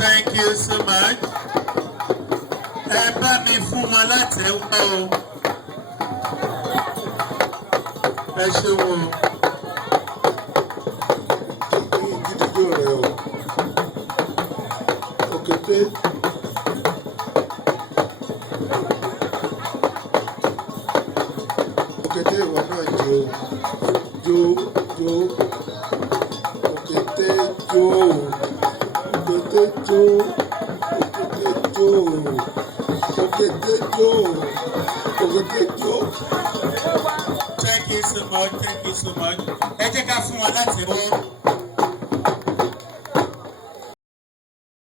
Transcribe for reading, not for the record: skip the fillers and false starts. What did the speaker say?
Thank you so much. Ẹ bá mi fún wọn látẹ̀wọ́ o. Ẹ ṣe wọn. Ìdíjọ́ rẹ̀ o. Òkété. Òkété ìwọ náà jó. Jó. Òkété jó. Òkété jó. Òkété jó. Òkété jó. Thank you so much. Ẹ jẹ́ ká fún wọn látẹ̀wọ́.